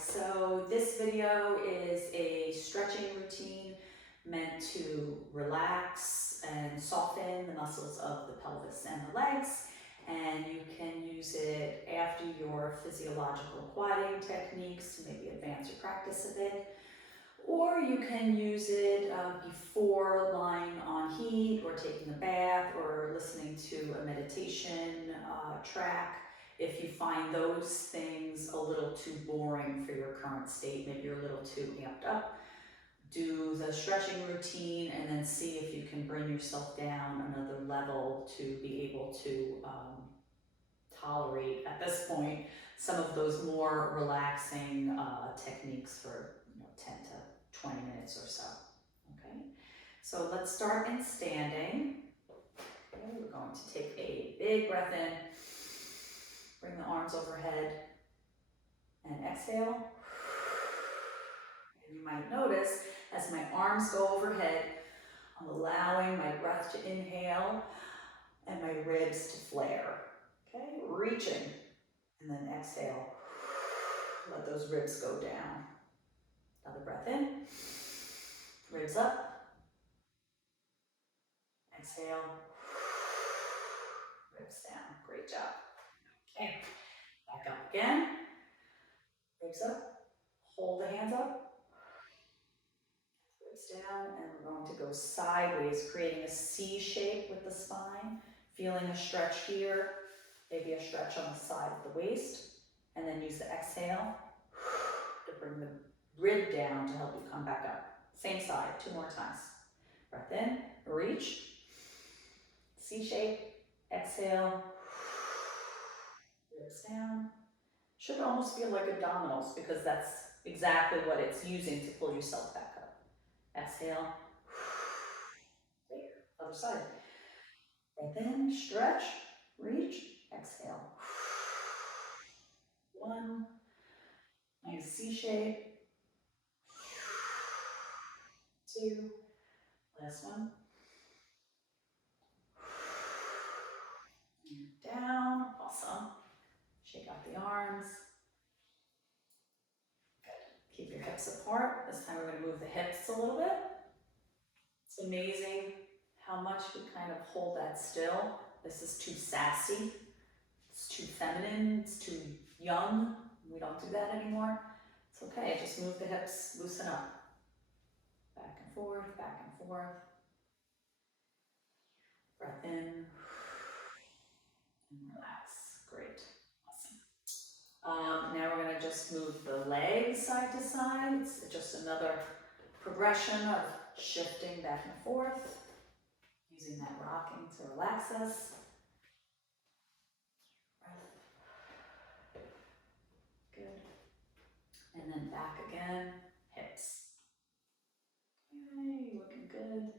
So this video is a stretching routine meant to relax and soften the muscles of the pelvis and the legs, and you can use it after your physiological quieting techniques to maybe advance your practice a bit, or you can use it before lying on heat or taking a bath or listening to a meditation track. If you find those things a little too boring for your current state, maybe you're a little too amped up, do the stretching routine and then see if you can bring yourself down another level to be able to tolerate, at this point, some of those more relaxing techniques for 10 to 20 minutes or so. Okay, so let's start in standing. Okay, we're going to take a big breath in, bring the arms overhead, and exhale. And you might notice as my arms go overhead, I'm allowing my breath to inhale and my ribs to flare. Okay, reaching, and then exhale. Let those ribs go down. Another breath in, ribs up, exhale, ribs down. Great job. Okay, back up again, ribs up, hold the hands up, ribs down, and we're going to go sideways, creating a C shape with the spine, feeling a stretch here, maybe a stretch on the side of the waist, and then use the exhale to bring the rib down to help you come back up. Same side, 2 more times. Breath in, reach, C shape, exhale, ribs down. Should almost feel like abdominals because that's exactly what it's using to pull yourself back up. Exhale, there, other side. Breath in, stretch, reach, exhale. 1, use C shape. 2, last one. And down, awesome. Shake out the arms. Good. Keep your hips apart. This time we're going to move the hips a little bit. It's amazing how much we kind of hold that still. This is too sassy. It's too feminine. It's too young. We don't do that anymore. It's okay. Just move the hips, loosen up. Back and forth, back and forth. Breath in. And relax. Great. Awesome. Now we're going to just move the legs side to side. It's just another progression of shifting back and forth, using that rocking to relax us. Breath. Good. And then back again, hips. Yay, looking good.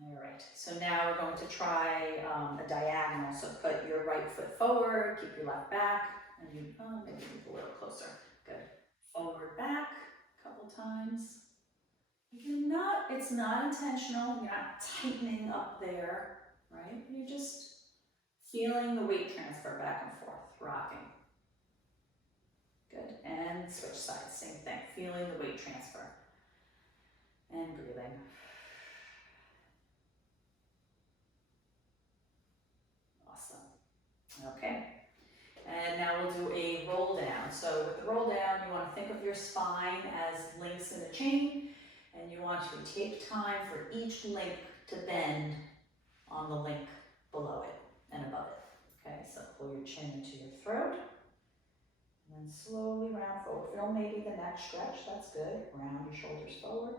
All right, so now we're going to try a diagonal. So put your right foot forward, keep your left back, and you maybe move a little closer. Good. Forward, back, a couple times. It's not intentional. You're not tightening up there, right? You're just feeling the weight transfer back and forth, rocking. Good. And switch sides, same thing. Feeling the weight transfer. And breathing. Okay, and now we'll do a roll down. So with the roll down, you want to think of your spine as links in a chain, and you want to take time for each link to bend on the link below it and above it. Okay, so pull your chin into your throat, and then slowly round forward. Feel maybe the neck stretch, that's good. Round your shoulders forward.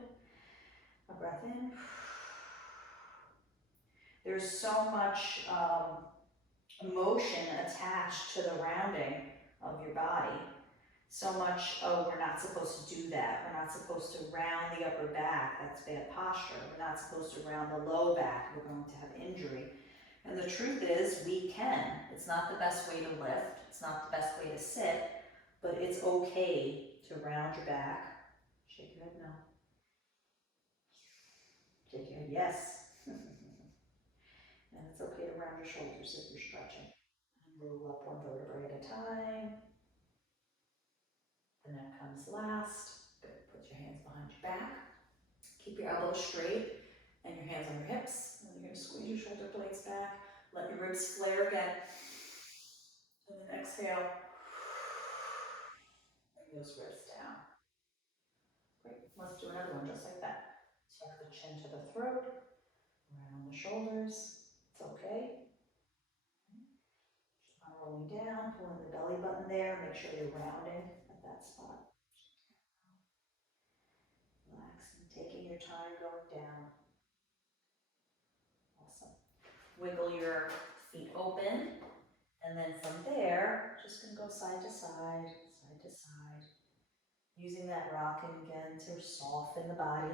A breath in. There's so much emotion attached to the rounding of your body. So much, oh, we're not supposed to do that. We're not supposed to round the upper back. That's bad posture. We're not supposed to round the low back. We're going to have injury. And the truth is, we can. It's not the best way to lift. It's not the best way to sit, but it's okay to round your back. Shake your head no. Shake your head yes. And it's okay to round your shoulders if you're stretching. And roll up one vertebrae at a time. Keep your elbows straight and your hands on your hips. And you're going to squeeze your shoulder blades back. Let your ribs flare again. And then exhale. Bring those ribs down. Great. Let's do another one just like that. Tuck the chin to the throat. Round the shoulders. It's okay. Rolling down, pulling the belly button there. Make sure you're rounding at that spot. Relaxing, taking your time going down. Awesome. Wiggle your feet open. And then from there, just going to go side to side, side to side. Using that rocking again to soften the body.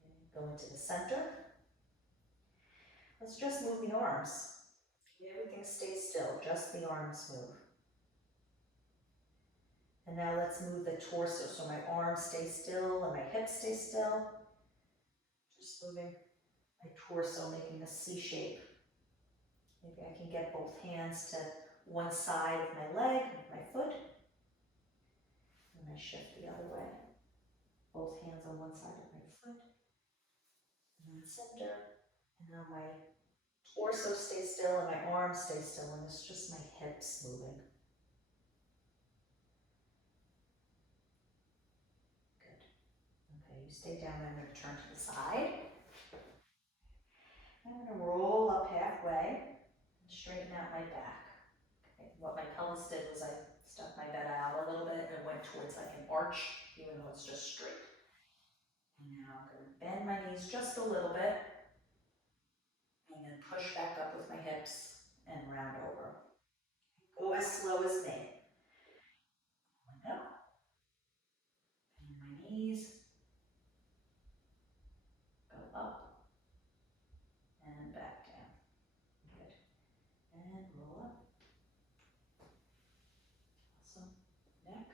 Okay, go into the center. Let's just move the arms. Everything stays still, just the arms move. And now let's move the torso, so my arms stay still and my hips stay still. Just moving my torso, making a C shape. Maybe I can get both hands to one side of my leg, my foot. And I shift the other way. Both hands on one side of my foot. And then center. And now my torso stays still and my arms stay still, and it's just my hips moving. Good. Okay, you stay down. I'm going to turn to the side. I'm going to roll up halfway and straighten out my back. Okay. What my pelvis did was I stuck my bed out a little bit and went towards like an arch, even though it's just straight. And now I'm going to bend my knees just a little bit and then push back up with my hips and round over. Go as slow as me. One up. Bend my knees. Go up and back down. Good. And roll up. Awesome. Neck.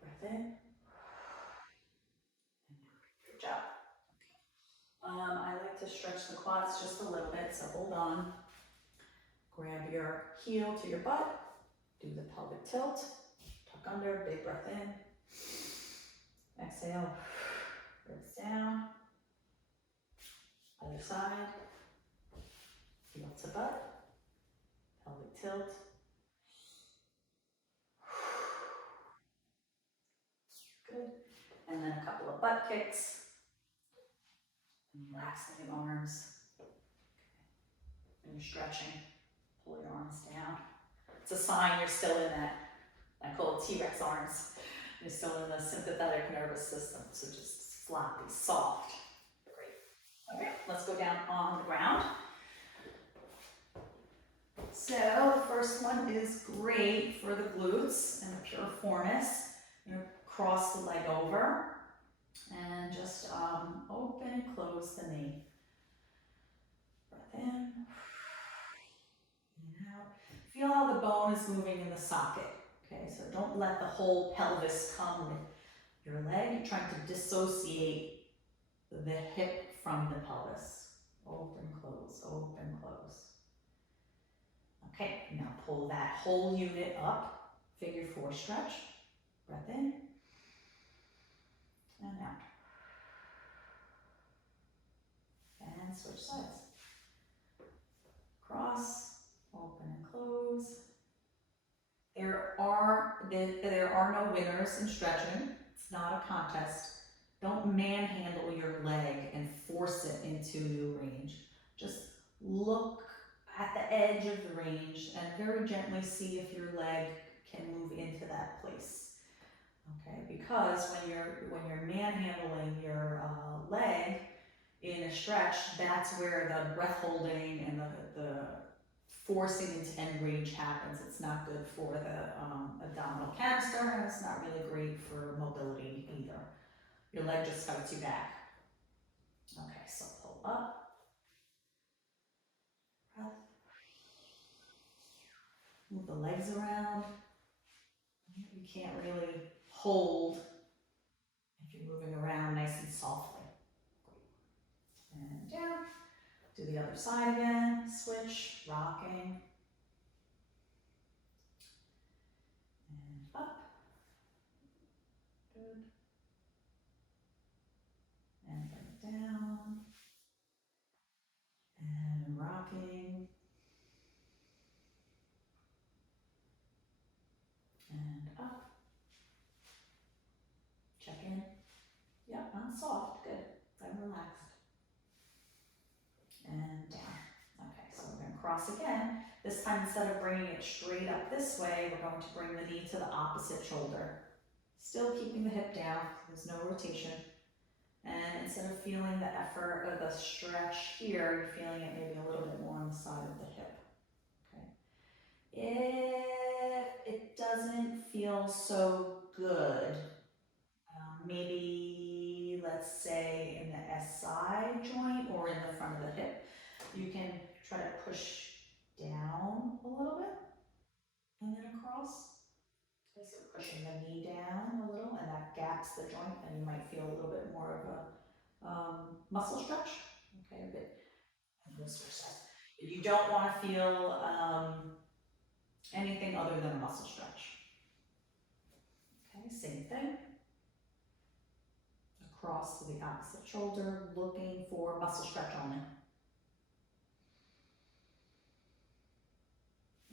Breath in. And good job. I like to stretch the quads just a little bit, so hold on. Grab your heel to your butt. Do the pelvic tilt. Tuck under, big breath in. Exhale. Ribs down. Other side. Heel to butt. Pelvic tilt. Good. And then a couple of butt kicks. And relaxing the arms. And you're stretching. Pull your arms down. It's a sign you're still in that, I call it T-Rex arms. You're still in the sympathetic nervous system. So just floppy, soft. Great. Okay, let's go down on the ground. So the first one is great for the glutes and the piriformis. You're going to cross the leg over and just open and close the knee. Breath in. And out. Feel how the bone is moving in the socket. Okay, so don't let the whole pelvis come with your leg. You're trying to dissociate the hip from the pelvis. Open, close, open, close. Okay, now pull that whole unit up. Figure 4 stretch. Breath in. And out. And switch sides. Cross, open and close. There are no winners in stretching. It's not a contest. Don't manhandle your leg and force it into new range. Just look at the edge of the range and very gently see if your leg can move into that place. Okay, because when you're manhandling your leg in a stretch, that's where the breath holding and the forcing into end range happens. It's not good for the abdominal canister, and it's not really great for mobility either. Your leg just fights you back. Okay, so pull up. Breath. Move the legs around. You can't really hold if you're moving around nice and softly. And down. Do the other side again. Switch, rocking. And up. Good. soft, good. I'm relaxed. And down. Okay, so we're gonna cross again. This time, instead of bringing it straight up this way, we're going to bring the knee to the opposite shoulder. Still keeping the hip down, there's no rotation. And instead of feeling the effort or the stretch here, you're feeling it maybe a little bit more on the side of the hip. Okay. If it doesn't feel so good, maybe let's say in the SI joint or in the front of the hip, you can try to push down a little bit and then across. Okay, so pushing the knee down a little, and that gaps the joint, and you might feel a little bit more of a muscle stretch. Okay, a bit on this side. You don't want to feel anything other than a muscle stretch. Okay, same thing. Across to the opposite shoulder, looking for muscle stretch only.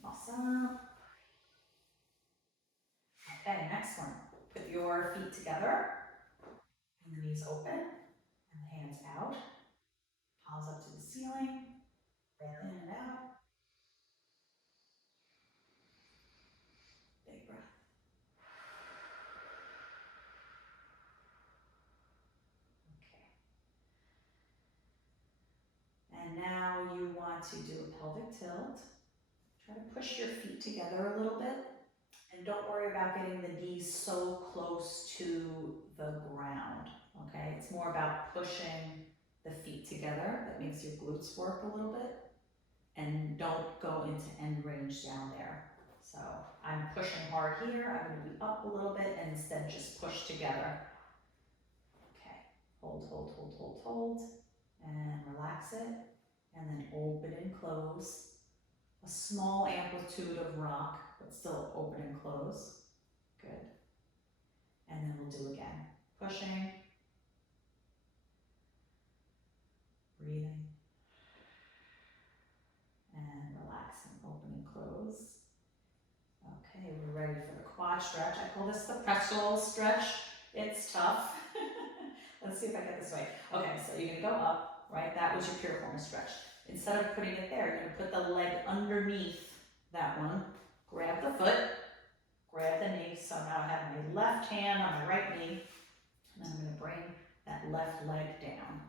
Awesome. Okay, next one. Put your feet together, and the knees open, and the hands out. Palms up to the ceiling. Breath in and out. Big breath. Okay. And now you want to do a pelvic tilt. Try to push your feet together a little bit. And don't worry about getting the knees so close to the ground. Okay, it's more about pushing the feet together. That makes your glutes work a little bit. And don't go into end range down there. So I'm pushing hard here. I'm going to be up a little bit and instead just push together. Okay, hold, hold, hold, hold, hold. And relax it. And then open and close. A small amplitude of rock, but still open and close. Good. And then we'll do again. Pushing. Breathing. And relaxing, open and close. Okay, we're ready for the quad stretch. I call this the pretzel stretch. It's tough. Let's see if I get this right. Okay, so you're gonna go up, right? That was your piriformis stretch. Instead of putting it there, you're gonna put the leg underneath that one. Grab the foot, grab the knee. So now I have my left hand on my right knee, and I'm gonna bring that left leg down.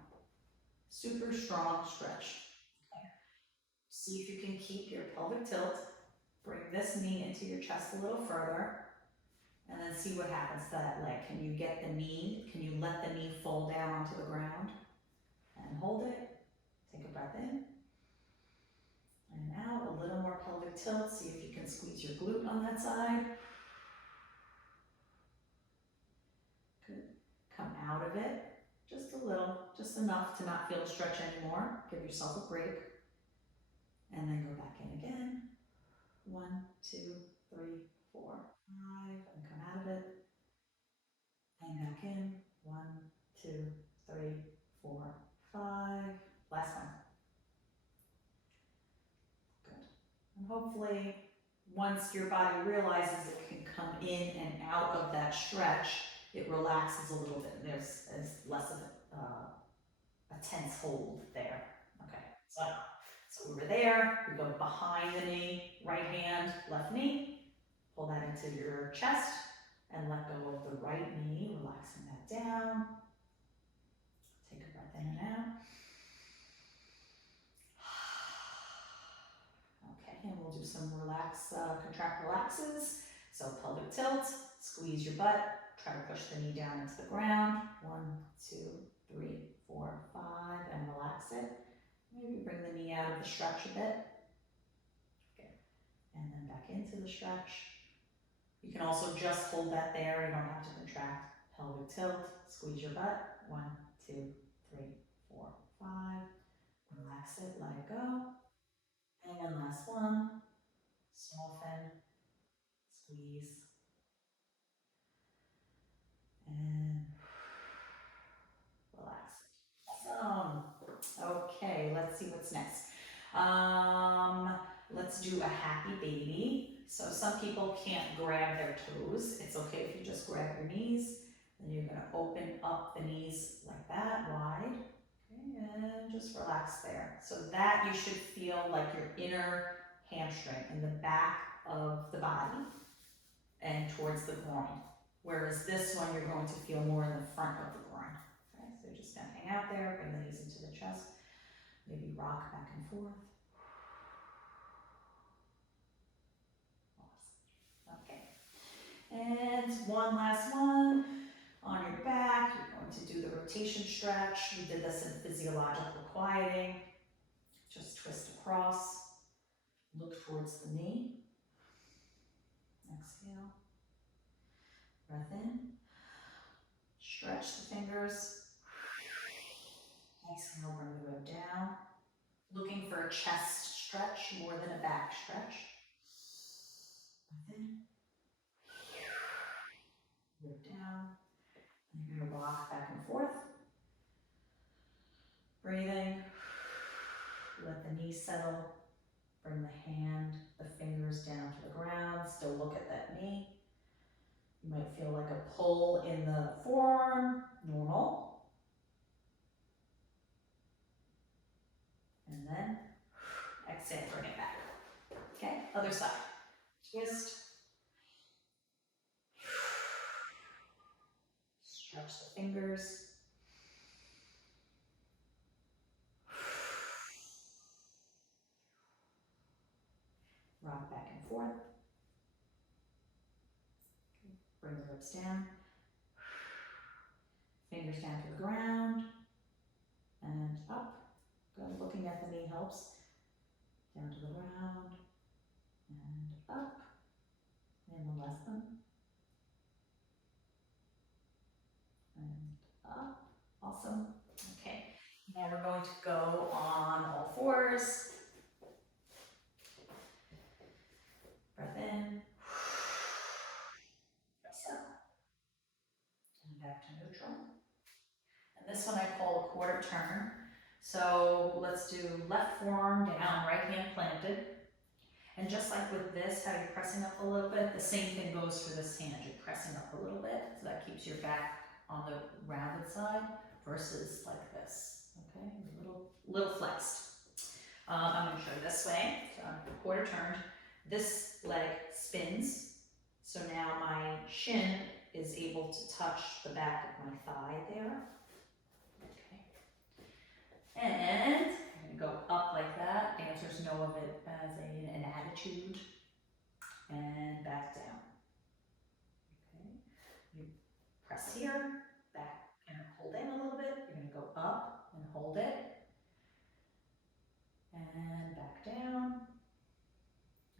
Super strong stretch. Okay. See if you can keep your pelvic tilt. Bring this knee into your chest a little further, and then see what happens to that leg. Can you get the knee? Can you let the knee fall down onto the ground? And hold it. Take a breath in. And out, a little more pelvic tilt. See if you can squeeze your glute on that side. Good. Come out of it. Just a little, just enough to not feel the stretch anymore. Give yourself a break. And then go back in again. 1, 2, 3, 4, 5. And come out of it. And back in. 1, 2, 3, 4, 5. Last one. And hopefully, once your body realizes it can come in and out of that stretch, it relaxes a little bit, and there's less of a tense hold there. Okay, so we were there, we go behind the knee, right hand, left knee, pull that into your chest, and let go of the right knee, relaxing that down. Take a breath in and out. And we'll do some contract relaxes. So pelvic tilt, squeeze your butt, try to push the knee down into the ground. 1, 2, 3, 4, 5, and relax it. Maybe bring the knee out of the stretch a bit. Okay, and then back into the stretch. You can also just hold that there, you don't have to contract. Pelvic tilt, squeeze your butt. 1, 2, 3, 4, 5. Relax it, let it go. And last one, soften, squeeze, and relax. Awesome. Okay, let's see what's next. Let's do a happy baby. So some people can't grab their toes. It's okay if you just grab your knees. Then you're going to open up the knees like that, wide. Okay, and just relax there. So that you should feel like your inner hamstring in the back of the body and towards the groin. Whereas this one, you're going to feel more in the front of the groin. Okay, so you're just going to hang out there, bring the knees into the chest, maybe rock back and forth. Okay, and one last one. On your back, you're going to do the rotation stretch. We did this in physiological quieting. Just twist across, look towards the knee. Exhale, breath in, stretch the fingers. Exhale, bring the rib down. Looking for a chest stretch more than a back stretch. Breath in, rib down. And you're going to rock back and forth. Breathing, let the knee settle. Bring the hand, the fingers down to the ground. Still look at that knee. You might feel like a pull in the forearm, normal. And then exhale, bring it back. Okay, other side. Twist. Stretch the fingers. Rock back and forth. Okay. Bring the ribs down. Fingers down to the ground. And up. Good. Looking at the knee helps. Down to the ground. And up. And the last one. And up. Awesome. Okay. Now we're going to go on all fours. Breath in. Press up. And back to neutral. And this one I call a quarter turn. So let's do left forearm down, right hand planted. And just like with this, how you're pressing up a little bit, the same thing goes for this hand. You're pressing up a little bit, so that keeps your back on the rounded side versus like this. Okay, a little flexed. I'm going to show you this way. So I'm quarter turned. This leg spins. So now my shin is able to touch the back of my thigh there. Okay. And I'm going to go up like that. Dancers know of it as an attitude. And back down. Okay. You press here, back and hold in a little bit. You're going to go up and hold it. And back down.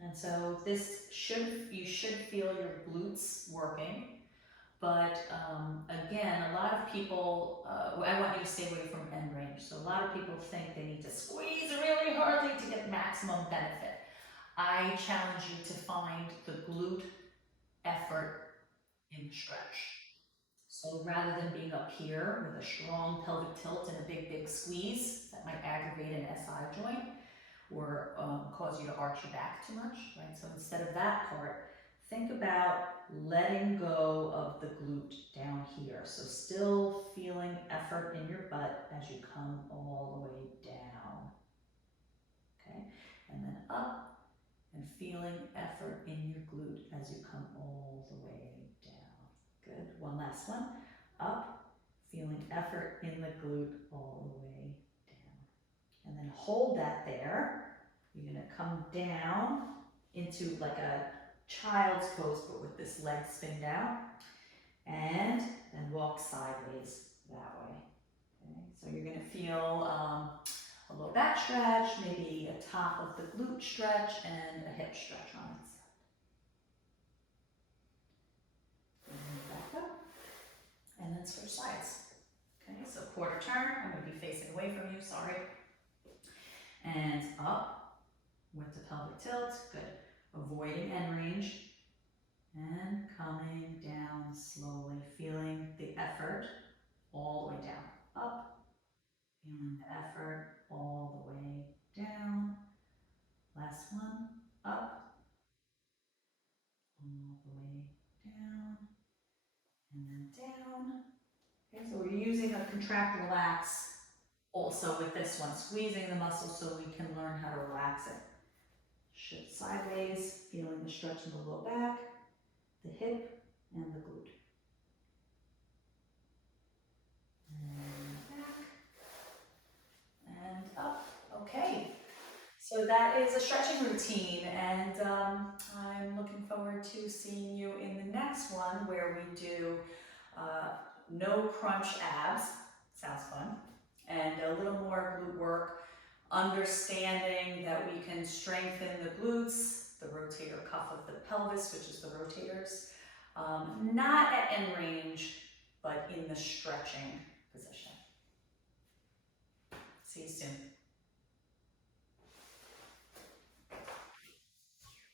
And so you should feel your glutes working. But again, a lot of people, I want you to stay away from end range. So a lot of people think they need to squeeze really hardly to get maximum benefit. I challenge you to find the glute effort in stretch. So rather than being up here with a strong pelvic tilt and a big squeeze, that might aggravate an SI joint or cause you to arch your back too much, right? So instead of that part, think about letting go of the glute down here. So still feeling effort in your butt as you come all the way down. Okay, and then up and feeling effort in your glute as you come all the way down. Good, one last one. Up, feeling effort in the glute all the way down. And then hold that there. You're going to come down into like a child's pose, but with this leg spin down, and then walk sideways that way. Okay, so you're going to feel a low back stretch, maybe a top of the glute stretch, and a hip stretch on its side. And back up, and then switch sides. Okay, so quarter turn. I'm going to be facing away from you. Sorry. And up. With the pelvic tilt, good. Avoiding end range. And coming down slowly, feeling the effort all the way down. Up. Feeling the effort all the way down. Last one. Up. All the way down. and then down. Okay, so we're using a contract, relax also with this one, squeezing the muscle so we can learn how to relax it. Shift sideways, feeling the stretch in the low back, the hip, and the glute. And back, and up. Okay, so that is a stretching routine, and I'm looking forward to seeing you in the next one where we do no crunch abs, sounds fun, and a little more glute work, understanding that we can strengthen the glutes, the rotator cuff of the pelvis, which is the rotators, not at end range, but in the stretching position. See you soon.